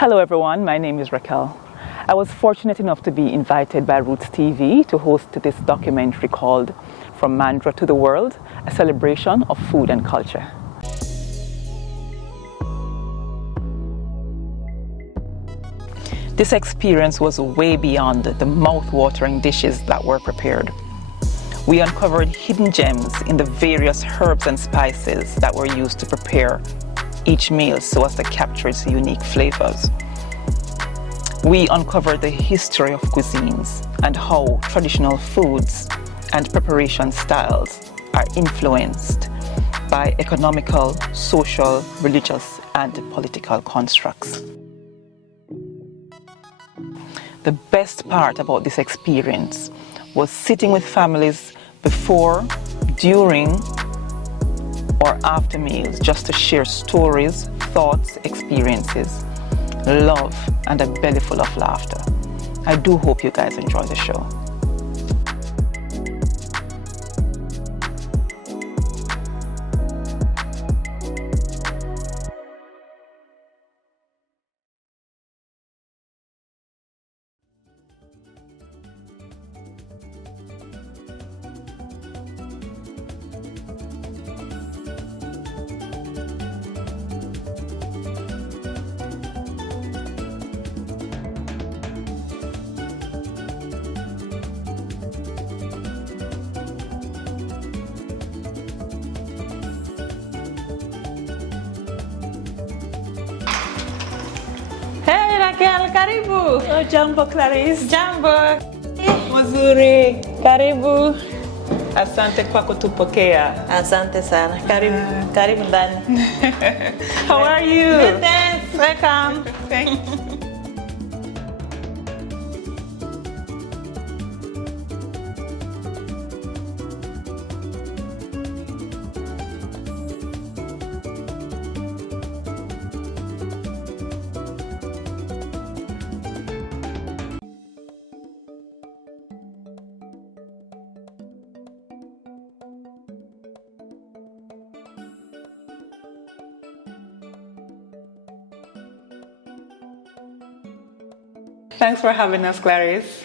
Hello everyone, my name is Raquel. I was fortunate enough to be invited by Roots TV to host this documentary called From Mandurah to the World, a celebration of food and culture. This experience was way beyond the mouth-watering dishes that were prepared. We uncovered hidden gems in the various herbs and spices that were used to prepare each meal so as to capture its unique flavors. We uncovered the history of cuisines and how traditional foods and preparation styles are influenced by economical, social, religious, and political constructs. The best part about this experience was sitting with families before, during, or after meals just to share stories, thoughts, experiences, love, and a belly full of laughter. I do hope you guys enjoy the show. Hey Raquel, karibu. Oh, jambo Clarice. Jambo. Mazuri. Karibu. Asante kwa kutupokea. Asante sana. Karibu. Karibu ndani. How are you? Good, thanks. Welcome. Thanks. Thanks for having us, Clarice.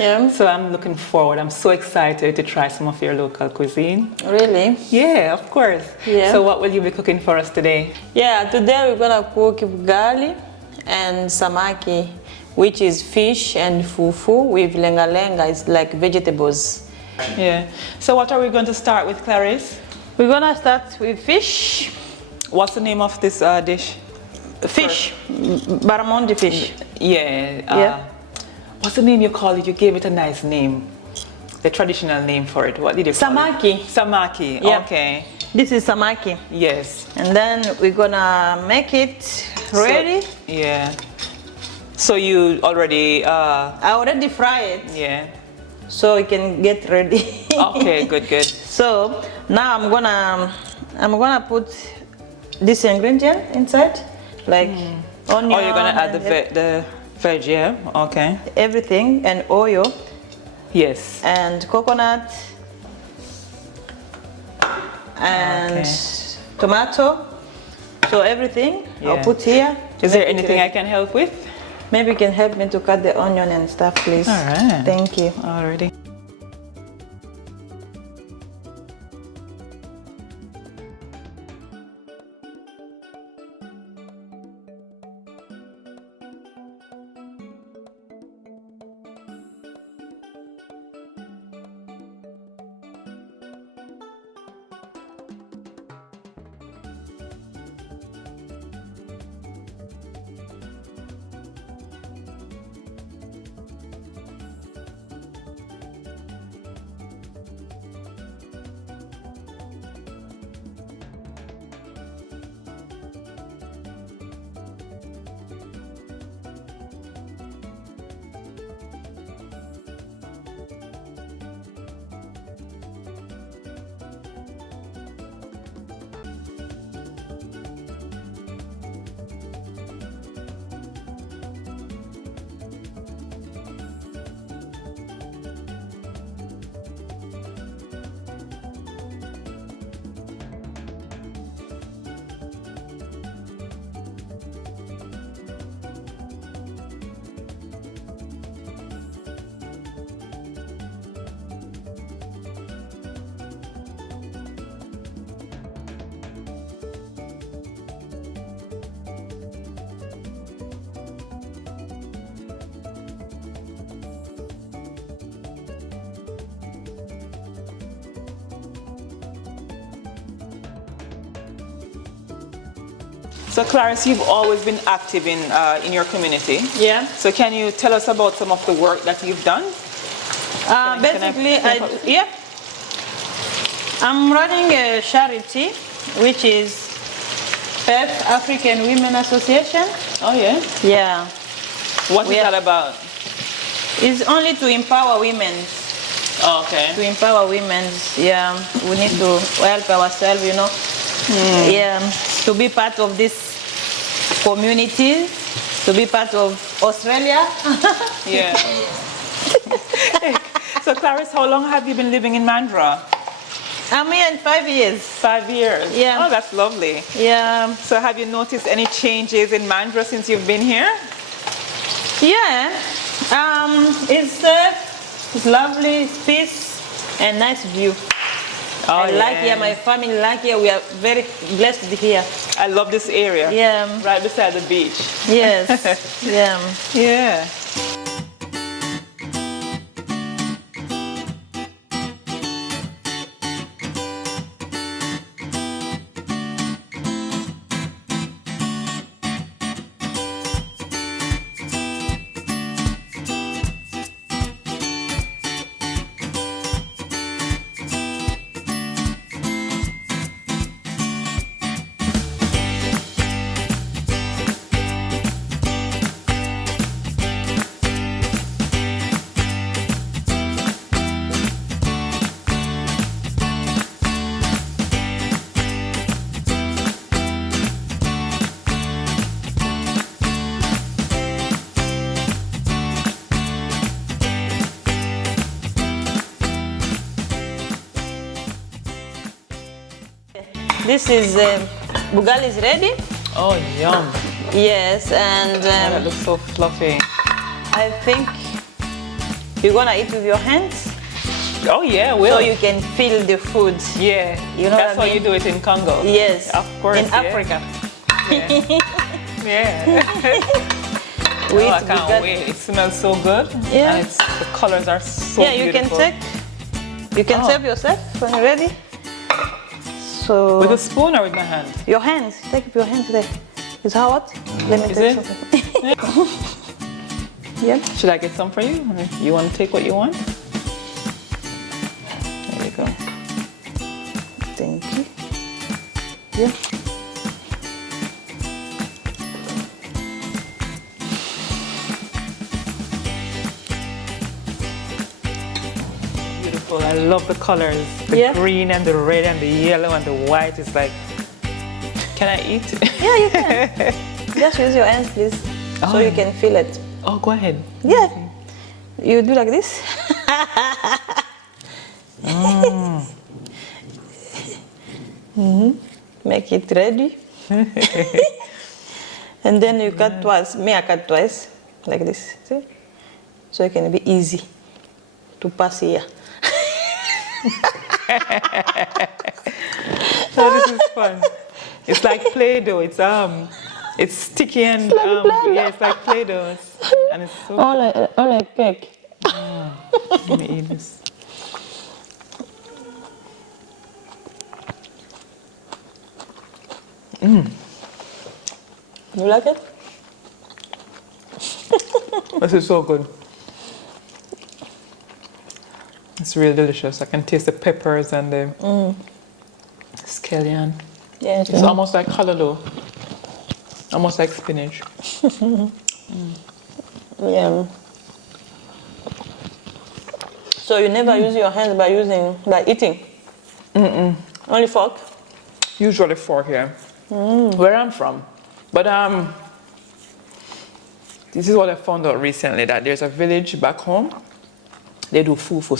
Yeah. So I'm looking forward. I'm so excited to try some of your local cuisine. Really? Yeah, of course. Yeah. So what will you be cooking for us today? Yeah, today we're gonna cook ugali and samaki, which is fish, and fufu with lenga-lenga. It's like vegetables. Yeah. So what are we going to start with, Clarice? We're gonna start with fish. What's the name of this dish? Fish. Barramundi fish. Yeah. What's the name you call it? You gave it a nice name. The traditional name for it. What did you call Samaki. it? Samaki. Yeah. Okay. This is samaki. Yes. And then we're gonna make it ready. So, yeah. So you already I already fry it, yeah. so it can get ready. Okay, good. So now I'm gonna put this ingredient inside, like onion. Oh, you're gonna add and the veg, yeah? Okay. everything, and oil Yes. and coconut and Okay. tomato. So everything Yeah. I'll put here. to Is there make it anything I ready. can help with? Maybe you can help me to cut the onion and stuff, please. All right. Thank you. Already. So Clarice, you've always been active in your community. Yeah. So can you tell us about some of the work that you've done? Basically, I'm running a charity, which is PEP, African Women Association. Oh yeah. Yeah. What is that about? It's only to empower women. Oh, okay. To empower women, yeah, we need to help ourselves, you know. Yeah, to be part of this community, to be part of Australia. Yeah. So Clarice, how long have you been living in Mandurah? I'm here in 5 years. 5 years. Yeah. Oh, that's lovely. Yeah. So have you noticed any changes in Mandurah since you've been here? Yeah. It's safe, it's lovely, it's peace, and nice view. Oh, I like here, my family like here. We are very blessed here. I love this area. Yeah. Right beside the beach. Yes. Yeah. Yeah. This is bugali is ready. Oh, yum. Yes, and That looks so fluffy. I think you're gonna eat with your hands, Oh, yeah, so will. you can feel the food. Yeah. You know That's what I how you mean? do it in Congo. Yes, Of course. in yeah. Africa. Yeah. We Oh, I eat can't bugali. wait. It smells so good. Yeah. And the colors are so Yeah, you beautiful. you can Oh. serve yourself when you're ready. So With a spoon or with my hand? your hands, take up your hands there. It's hot. Let me Is take it? something. Yeah. Should I get some for you? Or you want to take what you want? There you go. Thank you. Yeah. Beautiful. I love the colors. The Yeah. green and the red and the yellow and the white. It's like, can I eat? Yeah, you can. Just use your hands, please, so Oh. you can feel it. Oh, go ahead. Yeah. You do like this. Make it ready. And then you cut twice. Me, I cut twice, like this. See? So it can be easy to pass here. Oh, this is fun. It's like Play-Doh. It's sticky and yeah, it's like Play-Doh. And it's so. All like cake. Let me eat this. You like it? This is so good. It's really delicious. I can taste the peppers and the scallion. Yeah, It's almost like halalo. Almost like spinach. Yeah. So you never use your hands by eating? Only fork? Usually fork here. Where I'm from. But this is what I found out recently, that there's a village back home. They do fufu.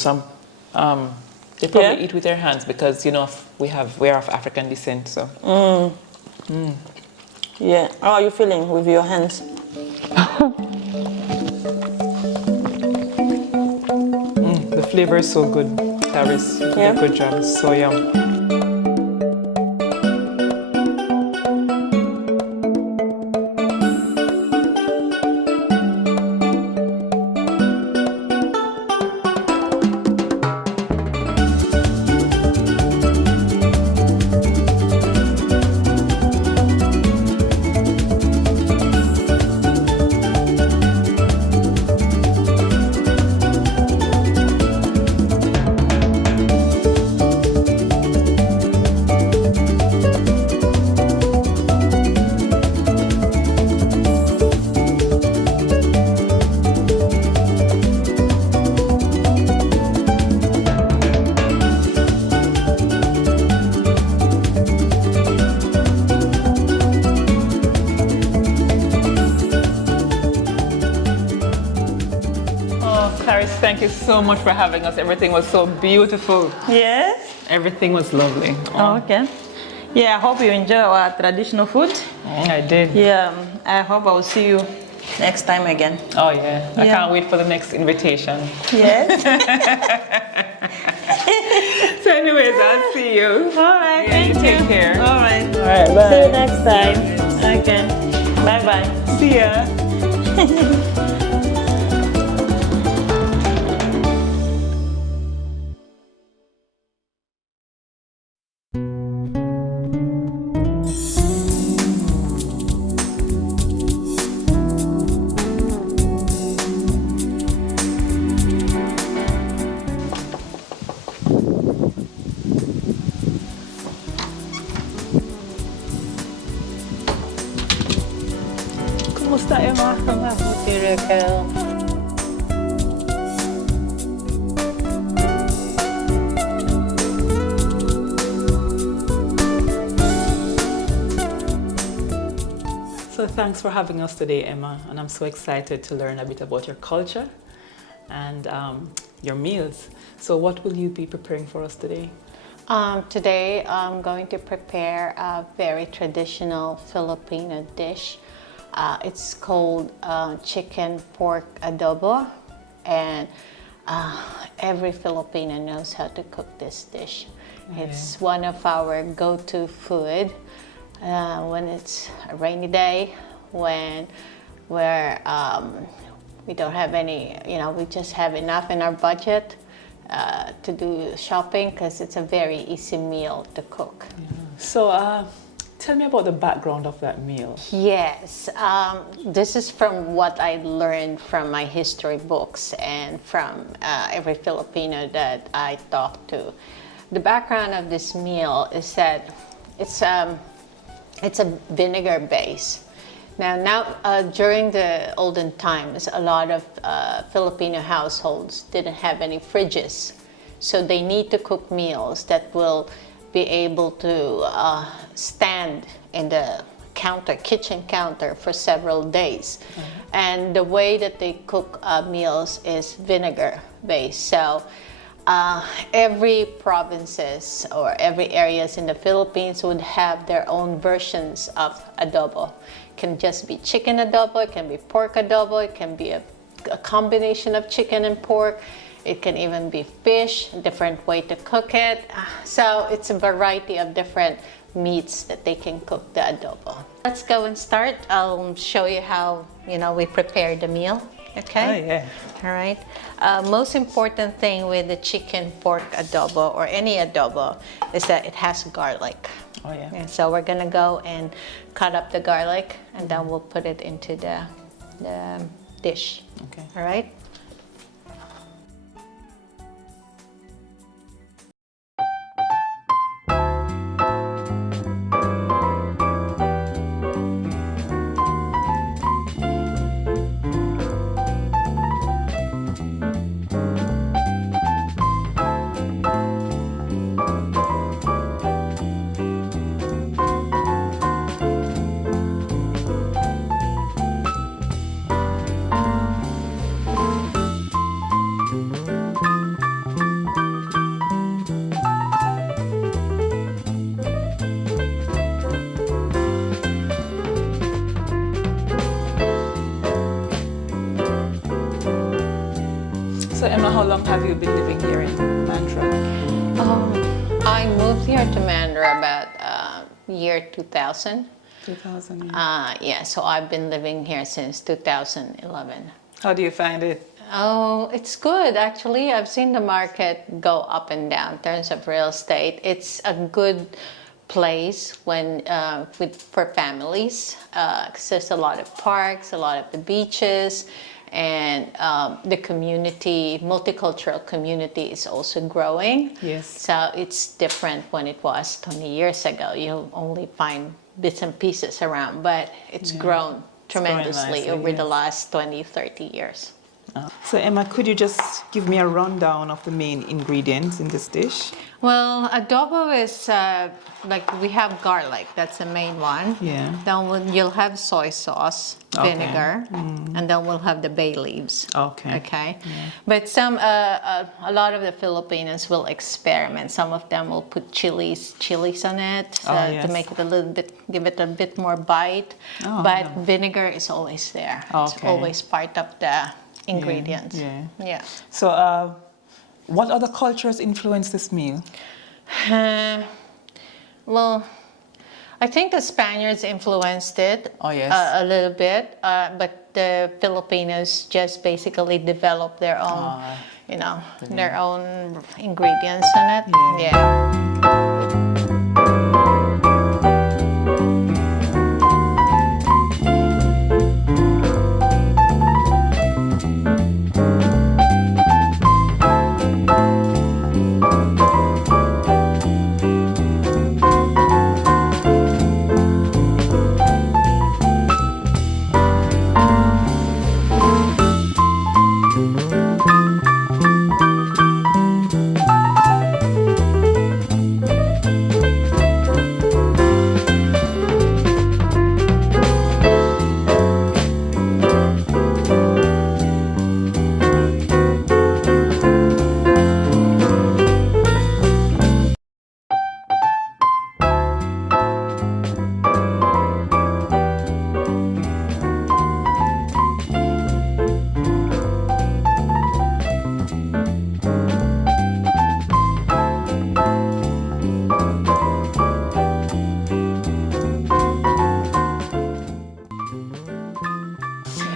They probably eat with their hands because, you know, we're of African descent, so. Yeah. How are you feeling with your hands? The flavor is so good. Clarice, you did a good job. It's so yum. you so much for having us. Everything was so beautiful. Yes. Everything was lovely. Oh, okay. Yeah, I hope you enjoy our traditional food. I did. Yeah, I hope I will see you next time again. Oh yeah. I can't wait for the next invitation. Yes. So anyways, I'll see you. All right. Yeah, Thank you. take care. All right. All right, bye. See you next time. Okay. Bye bye. See ya. Kumusta, Emma? Mabuti, Raquel. So thanks for having us today, Emma, and I'm so excited to learn a bit about your culture and your meals. So what will you be preparing for us today? Today I'm going to prepare a very traditional Filipino dish. It's called chicken pork adobo, and every Filipino knows how to cook this dish. It's one of our go-to food when it's a rainy day, when we don't have any, we just have enough in our budget to do shopping, because it's a very easy meal to cook. So tell me about the background of that meal. Yes, this is from what I learned from my history books and from every Filipino that I talked to. The background of this meal is that it's a vinegar base. Now, during the olden times, a lot of Filipino households didn't have any fridges, so they need to cook meals that will be able to stand in the kitchen counter for several days. And the way that they cook meals is vinegar based. So every provinces or every areas in the Philippines would have their own versions of adobo. It can just be chicken adobo, it can be pork adobo, it can be a combination of chicken and pork. It can even be fish, a different way to cook it. So it's a variety of different meats that they can cook the adobo. Let's go and start. I'll show you how, we prepare the meal. Okay? Oh, yeah. All right. Most important thing with the chicken pork adobo or any adobo is that it has garlic. Oh, yeah. And so we're gonna go and cut up the garlic, and then we'll put it into the dish. Okay. All right. So Emma, how long have you been living here in Mandurah? I moved here to Mandurah about year 2000. 2000. Yeah, so I've been living here since 2011. How do you find it? Oh, it's good actually. I've seen the market go up and down in terms of real estate. It's a good place when for families, because there's a lot of parks, a lot of the beaches, and the community, multicultural community is also growing. Yes. So it's different when it was 20 years ago. You'll only find bits and pieces around, but it's grown tremendously nicely, over yes. the last 20, 30 years. So Emma, could you just give me a rundown of the main ingredients in this dish? Well, adobo is like we have garlic, that's the main one. Yeah. Then you'll have soy sauce, vinegar, and then we'll have the bay leaves. Okay. Okay. Yeah. But a lot of the Filipinos will experiment. Some of them will put chilies on it to make it a little bit, give it a bit more bite. But vinegar is always there. It's always part of the ingredients. Yeah. So, what other cultures influence this meal? Well, I think the Spaniards influenced it a little bit, but the Filipinos just basically developed their own, their own ingredients in it. Yeah.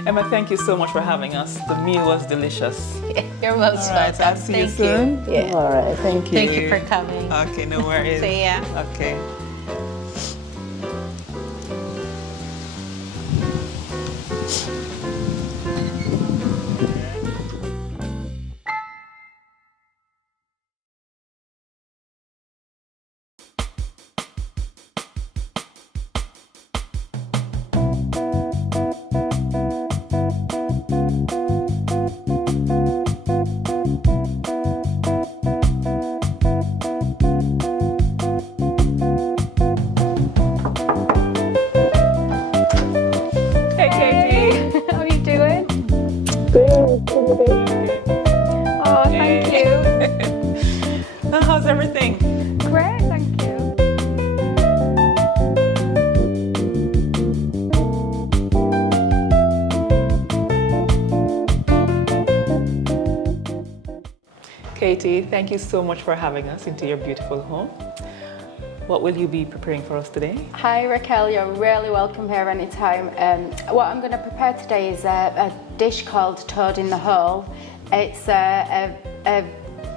Emma, thank you so much for having us. The meal was delicious. You're most welcome. I'll see you soon. Yeah. All right, thank you. Thank you for coming. Okay, no worries. See ya. Okay. How's everything? Great, thank you. Katie, thank you so much for having us into your beautiful home. What will you be preparing for us today? Hi Raquel, you're really welcome here anytime. What I'm going to prepare today is a dish called Toad in the Hole. It's a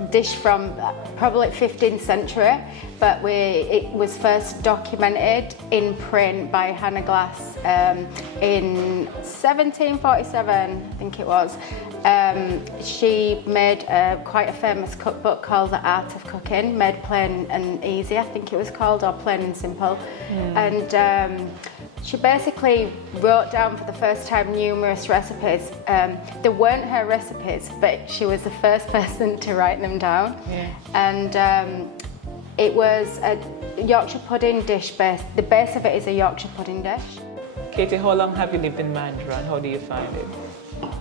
dish from probably 15th century, but it was first documented in print by Hannah Glass in 1747, I think it was. She made quite a famous cookbook called The Art of Cooking, Made Plain and Easy, I think it was called, or Plain and Simple. And she basically wrote down for the first time numerous recipes. They weren't her recipes, but she was the first person to write them down. And it was a Yorkshire pudding dish base. The base of it is a Yorkshire pudding dish. Katie, how long have you lived in Mandurah and how do you find it?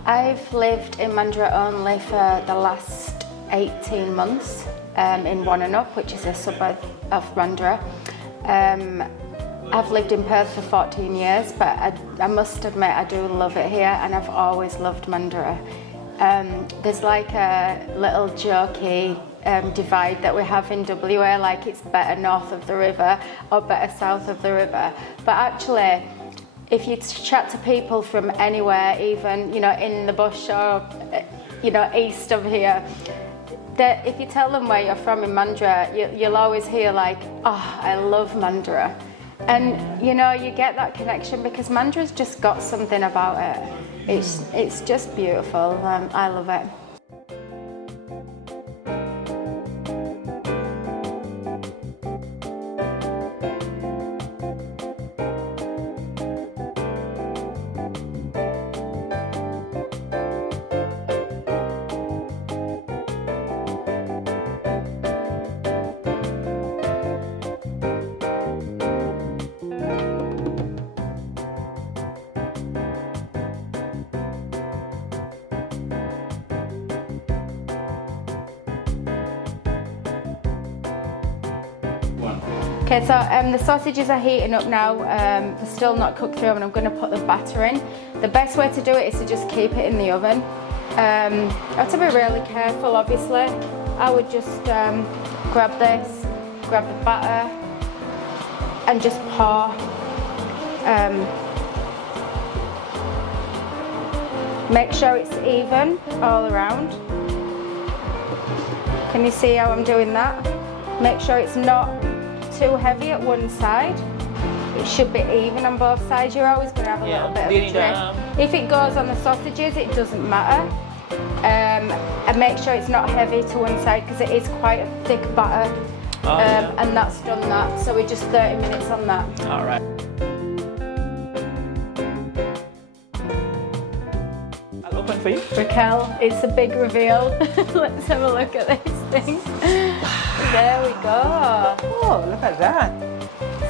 I've lived in Mandurah only for the last 18 months in Wananook, which is a suburb of Mandurah. I've lived in Perth for 14 years, but I must admit I do love it here, and I've always loved Mandurah. There's like a little jokey divide that we have in WA, like it's better north of the river or better south of the river. But actually, if you chat to people from anywhere, even in the bush or east of here, that if you tell them where you're from in Mandurah, you'll always hear like, "Oh, I love Mandurah." And you get that connection because Mandurah's just got something about it. It's just beautiful. I love it. Okay, so the sausages are heating up now. They're still not cooked through, and I'm going to put the batter in. The best way to do it is to just keep it in the oven. You have to be really careful, obviously. I would just grab this, grab the batter, and just pour. Make sure it's even all around. Can you see how I'm doing that? Make sure it's not too heavy at one side. It should be even on both sides. You're always going to have a little bit of drift. If it goes on the sausages, it doesn't matter. And make sure it's not heavy to one side because it is quite a thick batter. And that's done that. So we're just 30 minutes on that. All right. I'll open for you. Raquel, it's a big reveal. Let's have a look at this thing. There we go. Oh, look at that.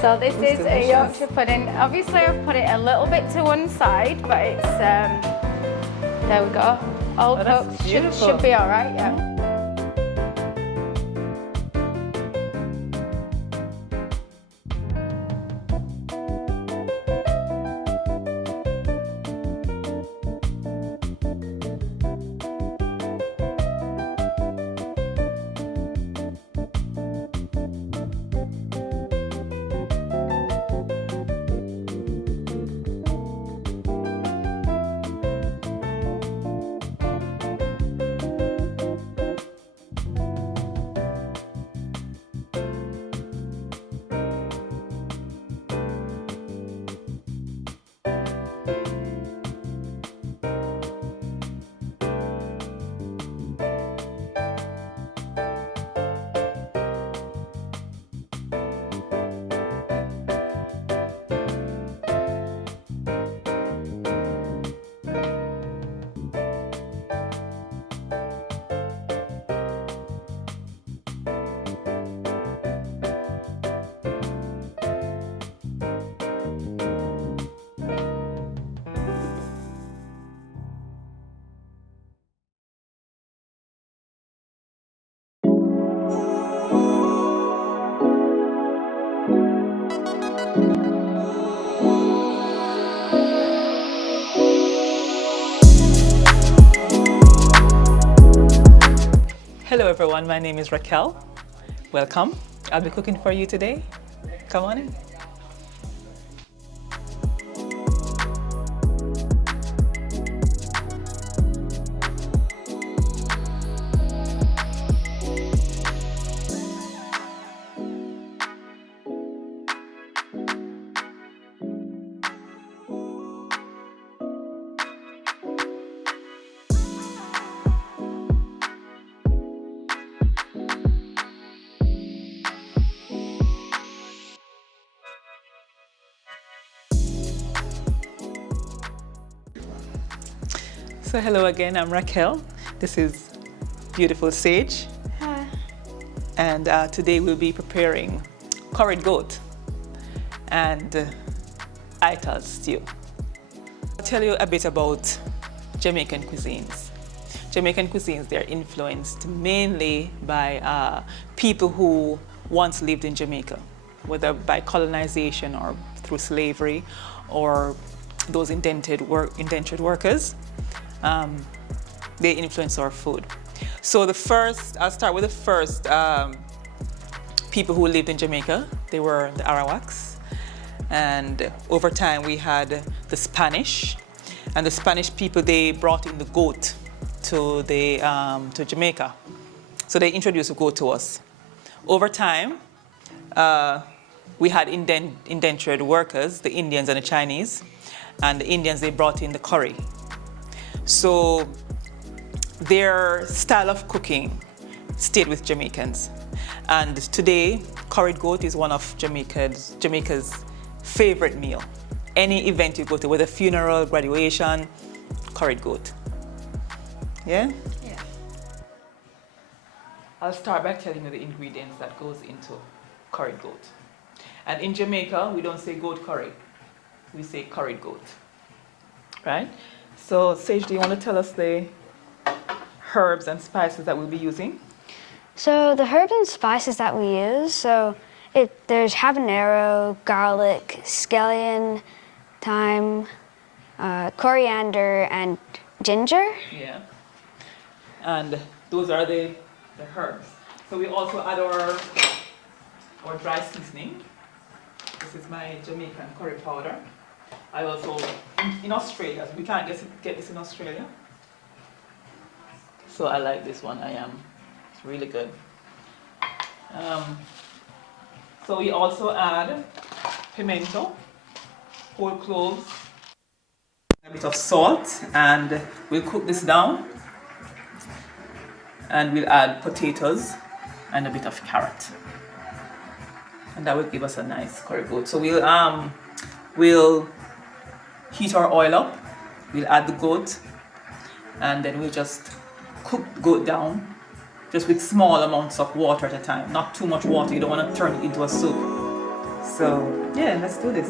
So this It's is delicious. a Yorkshire pudding. Obviously I've put it a little bit to one side, but it's, there we go. All Oh, that's cooked, beautiful. should be all right, yeah. Hello everyone, my name is Raquel. Welcome. I'll be cooking for you today. Come on in. So hello again, I'm Raquel. This is beautiful Sage. Hi. And today we'll be preparing curried goat and ital stew. I'll tell you a bit about Jamaican cuisines. Jamaican cuisines, they're influenced mainly by people who once lived in Jamaica, whether by colonization or through slavery or those indentured workers. They influence our food. So I'll start with the first people who lived in Jamaica. They were the Arawaks. And over time we had the Spanish. And the Spanish people, they brought in the goat to Jamaica. So they introduced the goat to us. Over time, we had indentured workers, the Indians and the Chinese. And the Indians, they brought in the curry. So their style of cooking stayed with Jamaicans. And today, curried goat is one of Jamaica's favorite meal. Any event you go to, whether funeral, graduation, curried goat. Yeah? Yeah. I'll start by telling you the ingredients that goes into curried goat. And in Jamaica, we don't say goat curry. We say curried goat. Right? So, Sage, do you want to tell us the herbs and spices that we'll be using? So the herbs and spices that we use, so There's habanero, garlic, scallion, thyme, coriander, and ginger. Yeah. And those are the herbs. So we also add our dry seasoning. This is my Jamaican curry powder. I also, in Australia, we can't get this in Australia. So I like this one, it's really good. So we also add pimento, whole cloves, a bit of salt, and we'll cook this down. And we'll add potatoes and a bit of carrot. And that will give us a nice curry goat. So we'll heat our oil up, we'll add the goat, and then we'll just cook the goat down, just with small amounts of water at a time. Not too much water, you don't want to turn it into a soup. So yeah, let's do this.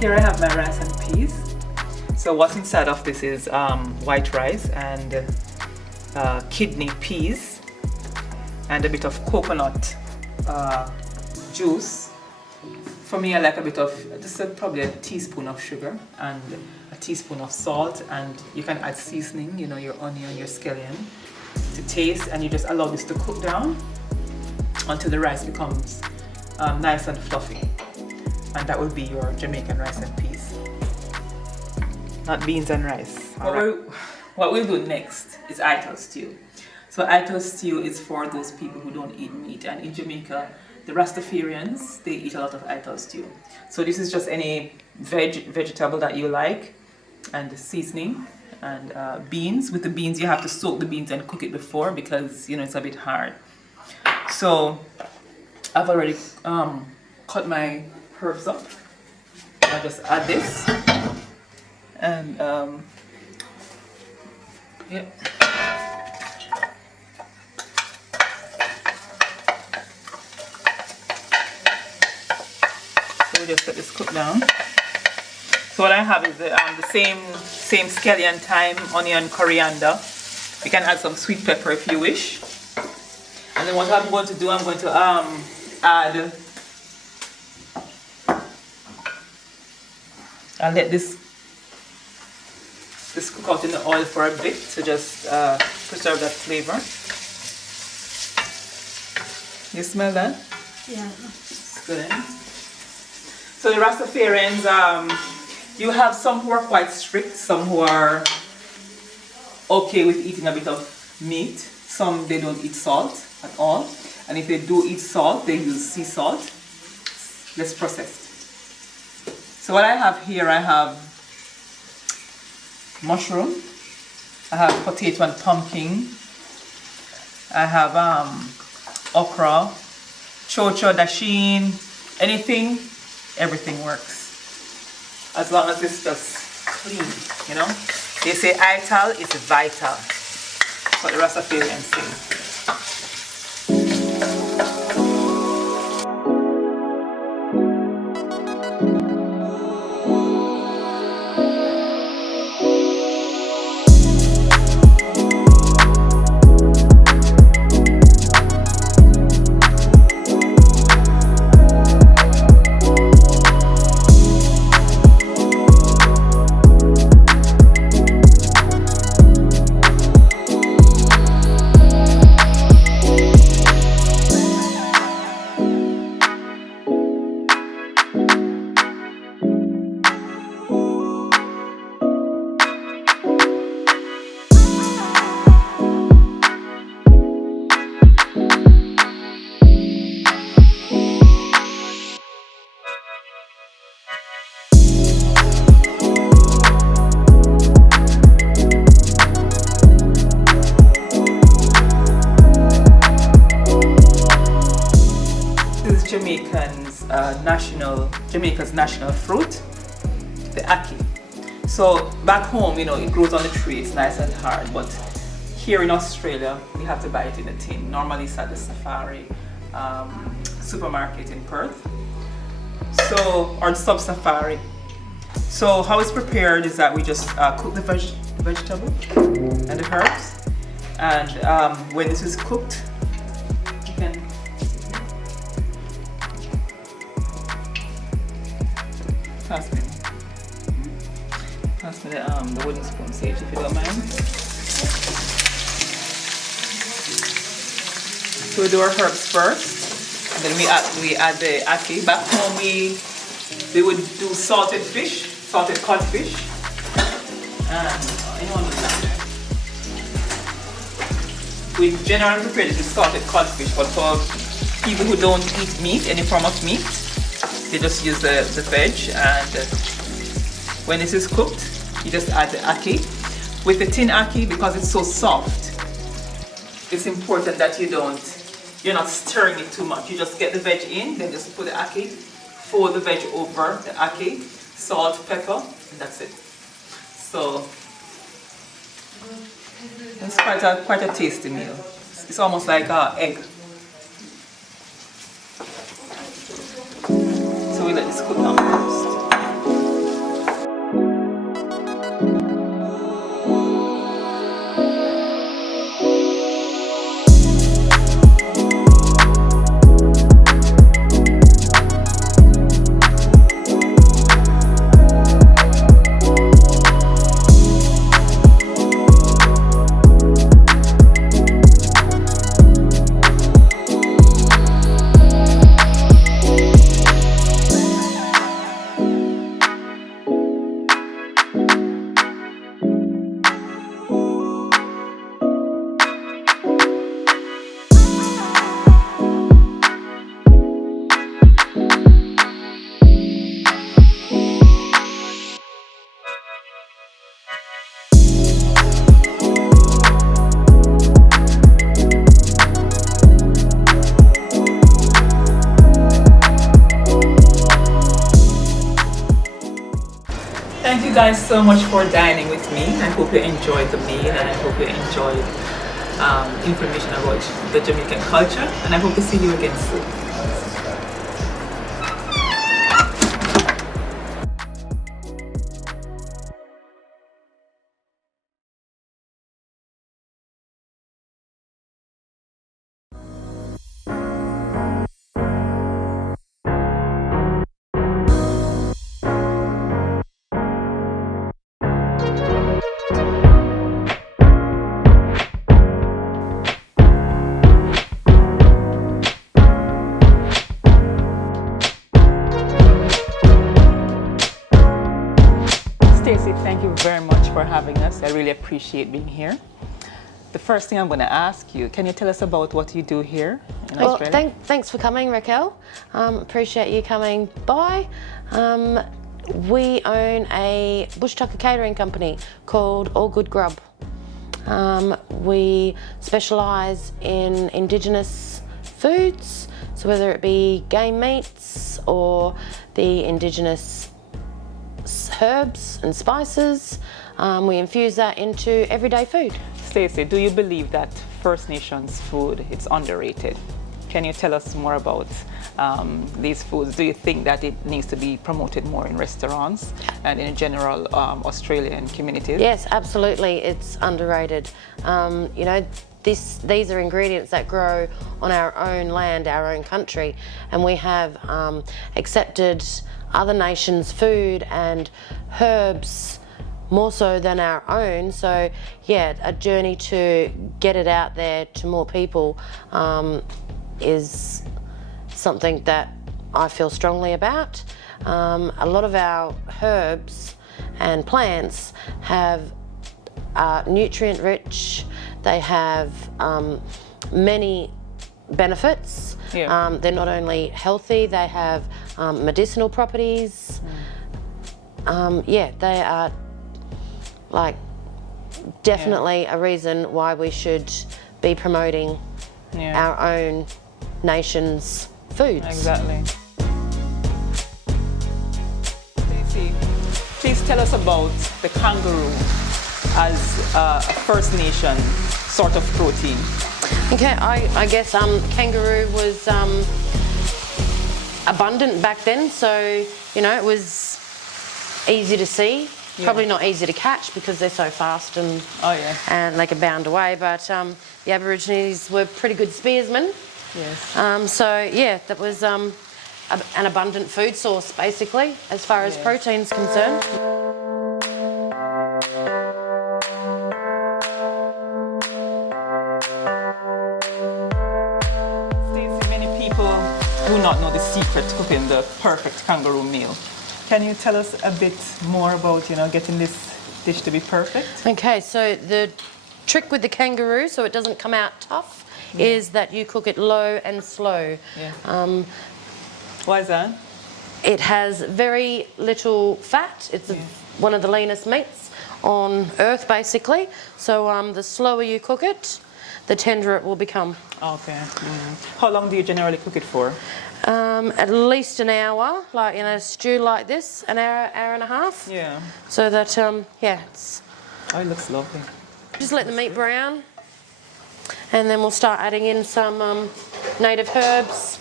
Here I have my rice and peas. So what's inside of this is white rice and kidney peas and a bit of coconut juice. For me, I like a bit of, probably a teaspoon of sugar and a teaspoon of salt, and you can add seasoning, you know, your onion, your scallion to taste, and you just allow this to cook down until the rice becomes nice and fluffy. And that will be your Jamaican rice and peas. Not beans and rice. What we'll do next is ital stew. So ital stew is for those people who don't eat meat. And in Jamaica, the Rastafarians, they eat a lot of ital stew. So this is just any vegetable that you like, and the seasoning, and beans. With the beans, you have to soak the beans and cook it before, because, you know, it's a bit hard. So I've already cut my herbs up. I'll just add this, and yeah. So we just let this cook down. So what I have is the same scallion, thyme, onion, coriander. You can add some sweet pepper if you wish. And then what I'm going to do, I'm going to add. I'll let this cook out in the oil for a bit to just preserve that flavor. You smell that? Yeah. It's good, eh? So the Rastafarians, you have some who are quite strict, some who are okay with eating a bit of meat. Some, they don't eat salt at all. And if they do eat salt, they use sea salt, less processed. So what I have here, I have mushroom, I have potato and pumpkin, I have okra, chocho, dashin, anything, everything works. As long as it's just clean, you know. They say ital is vital. That's what the Rastafarians say. Jamaica's national fruit, the ackee. So back home, you know, it grows on the tree, it's nice and hard, but here in Australia, we have to buy it in a tin. Normally it's at the Safari supermarket in Perth, or Sub-Safari. So how it's prepared is that we just cook the vegetable and the herbs, and when this is cooked, you can pass me the wooden spoon, Sage, if you don't mind. So we do our herbs first, and then we add the ackee. Back home we would do salted codfish, and we generally prepare this with salted codfish, but for people who don't eat meat, any form of meat, they just use the veg, and when this is cooked, you just add the ackee. With the tin ackee, because it's so soft, it's important that you're not stirring it too much. You just get the veg in, then just put the ackee, fold the veg over the ackee, salt, pepper, and that's it. So it's quite a tasty meal. It's almost like an egg. So we let this cook down first. Thank you guys so much for dining with me. I hope you enjoyed the meal, and I hope you enjoyed information about the Jamaican culture, and I hope to see you again soon. Stacey, thank you very much for having us. I really appreciate being here. The first thing I'm going to ask you, can you tell us about what you do here in Australia? Thanks for coming, Raquel. Appreciate you coming by. We own a bush tucker catering company called All Good Grub. We specialise in Indigenous foods, so whether it be game meats or the Indigenous herbs and spices, we infuse that into everyday food. Stacey, do you believe that First Nations food is underrated? Can you tell us more about these foods? Do you think that it needs to be promoted more in restaurants and in general Australian communities? Yes, absolutely, it's underrated. You know, these are ingredients that grow on our own land, our own country, and we have accepted other nations' food and herbs more so than our own. So yeah, a journey to get it out there to more people is something that I feel strongly about. A lot of our herbs and plants have nutrient rich, they have many benefits. Yeah. They're not only healthy, they have medicinal properties. Yeah, they are like definitely a reason why we should be promoting our own nation's foods. Exactly. please tell us about the kangaroo as a First Nation sort of protein. Okay, I guess kangaroo was abundant back then, so you know it was easy to see. Yeah. Probably not easy to catch because they're so fast and and they can bound away. But the Aborigines were pretty good spearsmen. Yes. So yeah, that was an abundant food source basically as far as protein's concerned. Stacey, many people do not know the secret to cooking the perfect kangaroo meal. Can you tell us a bit more about, getting this dish to be perfect? Okay, so the trick with the kangaroo, so it doesn't come out tough, is that you cook it low and slow. Yeah. Why is that? It has very little fat. It's one of the leanest meats on earth, basically. So the slower you cook it, the tenderer it will become. Okay. How long do you generally cook it for? At least an hour, like in a stew like this, an hour, hour and a half. Yeah. So that, it's... Oh, it looks lovely. Just let the meat brown. And then we'll start adding in some native herbs.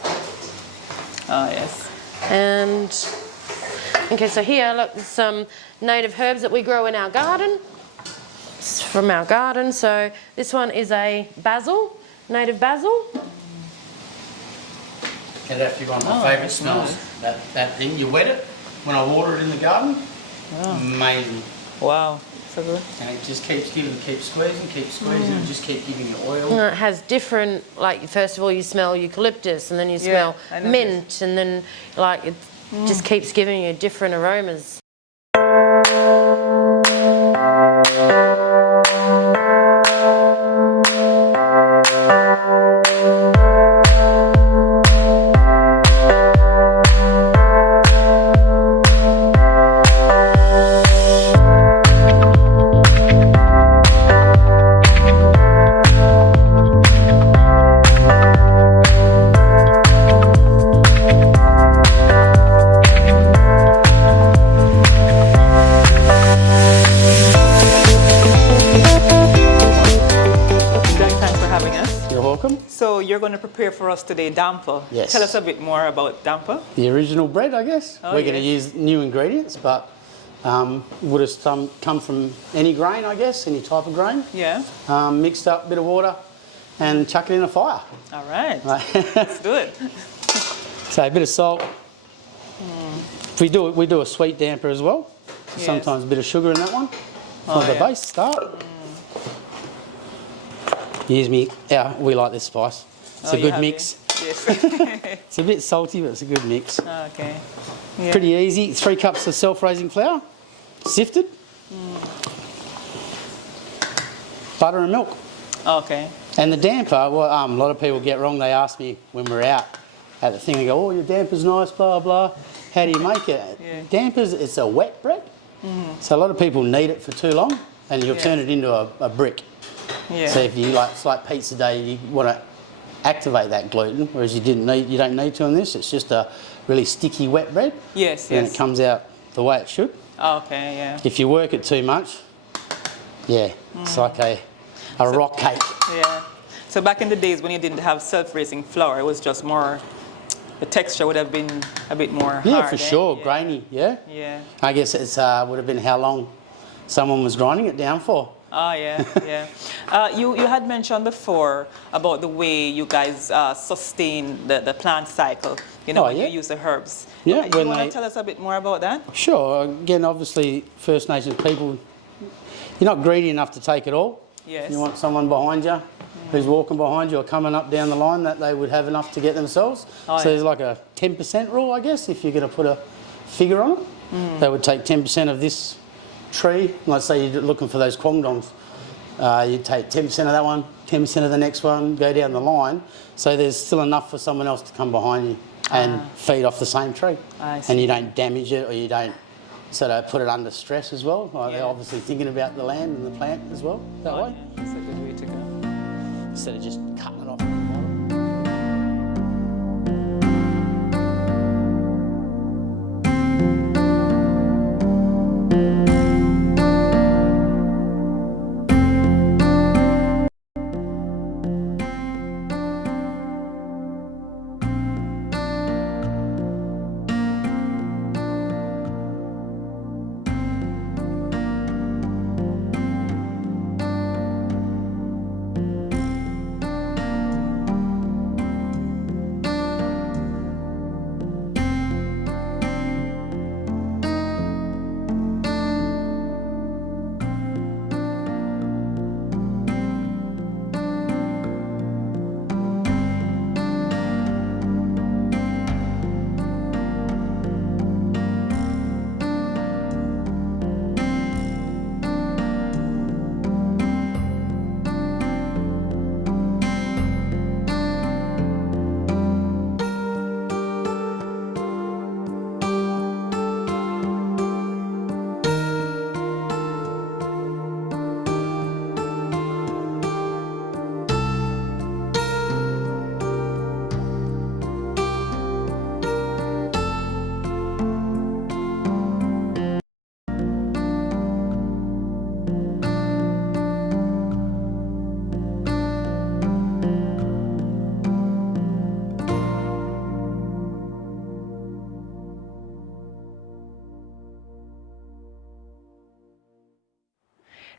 Ah, yes. And, okay, so here, look, there's some native herbs that we grow in our garden. It's from our garden. So this one is a basil, native basil. And actually one of my favourite smells, that thing, you wet it, when I water it in the garden, amazing. Wow. So good. And it just keeps squeezing, and just keep giving you oil. It has different, like, first of all you smell eucalyptus and then you smell I know mint and then, like, it just keeps giving you different aromas. So you're going to prepare for us today damper. Yes. Tell us a bit more about damper. The original bread, I guess. Oh, We're going to use new ingredients, but would have come from any grain, I guess, any type of grain. Yeah. Mixed up, bit of water, and chuck it in a fire. All right. Let's do it. So a bit of salt. We do a sweet damper as well. Yes. Sometimes a bit of sugar in that one. For the base start. We like this spice. It's a good mix. Yes. It's a bit salty, but it's a good mix. Okay. Yeah. Pretty easy. 3 cups of self-raising flour, sifted. Butter and milk. Okay. And the damper, a lot of people get wrong. They ask me when we're out at the thing, they go, oh, your damper's nice, blah, blah. How do you make it? Yeah. Dampers, it's a wet bread. So a lot of people knead it for too long and you'll turn it into a brick. Yeah. So if it's like pizza day, you want to activate that gluten, whereas you don't need to on this. It's just a really sticky wet bread. Yes, and it comes out the way it should. Okay, yeah. If you work it too much, it's like a rock cake. Yeah. So back in the days when you didn't have self-raising flour, it was just more, the texture would have been a bit more Yeah, hard, for sure, Yeah. grainy, yeah. Yeah. I guess it's would have been how long someone was grinding it down for. Oh, yeah, yeah. You had mentioned before about the way you guys sustain the plant cycle, when you use the herbs. Yeah, You want to tell us a bit more about that? Sure. Again, obviously, First Nations people, you're not greedy enough to take it all. Yes. You want someone behind you who's walking behind you or coming up down the line that they would have enough to get themselves. So there's like a 10% rule, I guess, if you're going to put a figure on it. They would take 10% of this tree. Let's say you're looking for those quongdongs. You'd take 10% of that one, 10% of the next one, go down the line. So there's still enough for someone else to come behind you and feed off the same tree. I see. And you don't damage it or you don't sort of put it under stress as well. They're obviously thinking about the land and the plant as well that way. Yeah. That's a good way to go. Instead of just cutting it off from the bottom.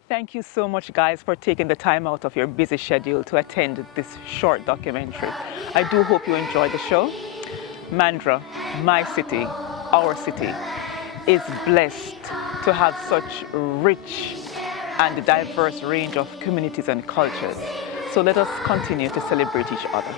Thank you so much, guys, for taking the time out of your busy schedule to attend this short documentary. I do hope you enjoyed the show. Mandurah, my city, our city, is blessed to have such rich and diverse range of communities and cultures. So let us continue to celebrate each other.